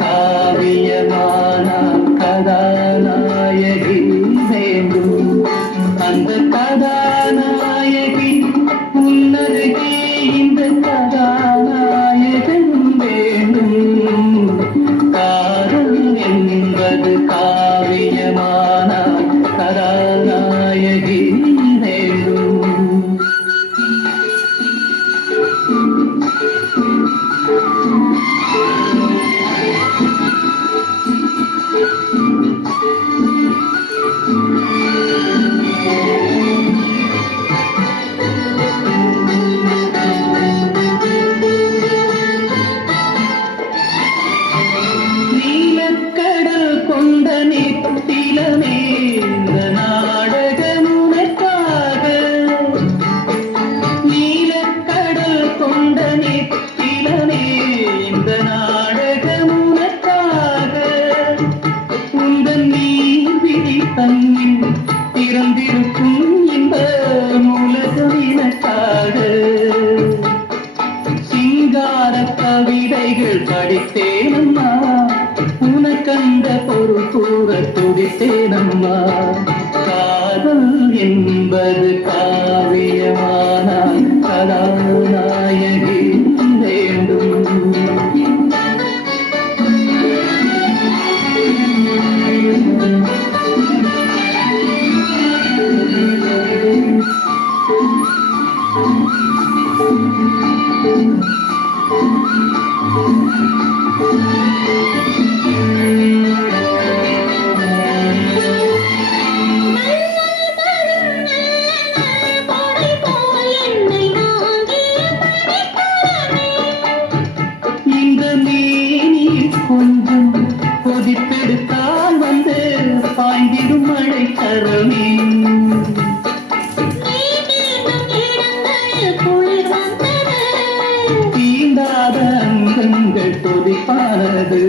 காவியமான கதாநாயகி வேண்டும். அந்த கதாநாயகி முன்னருகே இந்த கதாநாயகன் வேண்டும். காதல் என்பது காவியமான கதாநாயகி வேண்டும். நீலக்கடல் கொண்ட நித்திலமே இந்த நாடகம் உனக்காக. நீலக்கடல் கொண்ட நித்திலமே இந்த நாடகம் உனக்காக. உந்தன் நீர்விழி தன்னில் திறந்திருக்கும் இந்த உலகம் எனக்காக. சிங்கார கவிதைகள் படித்தேனம்மா, உனக்கந்த பொருள் கூற துடித்தேனம்மா. காதல் என்பது காவியமான கதாநாயகி வேண்டும். இந்த மேனில் கொஞ்சம் கொதிப்பெடுத்தால் வந்து பாய்ந்திடும் மழை கரமே. தீண்டாத அங்கங்கள் கொதிப்பானது.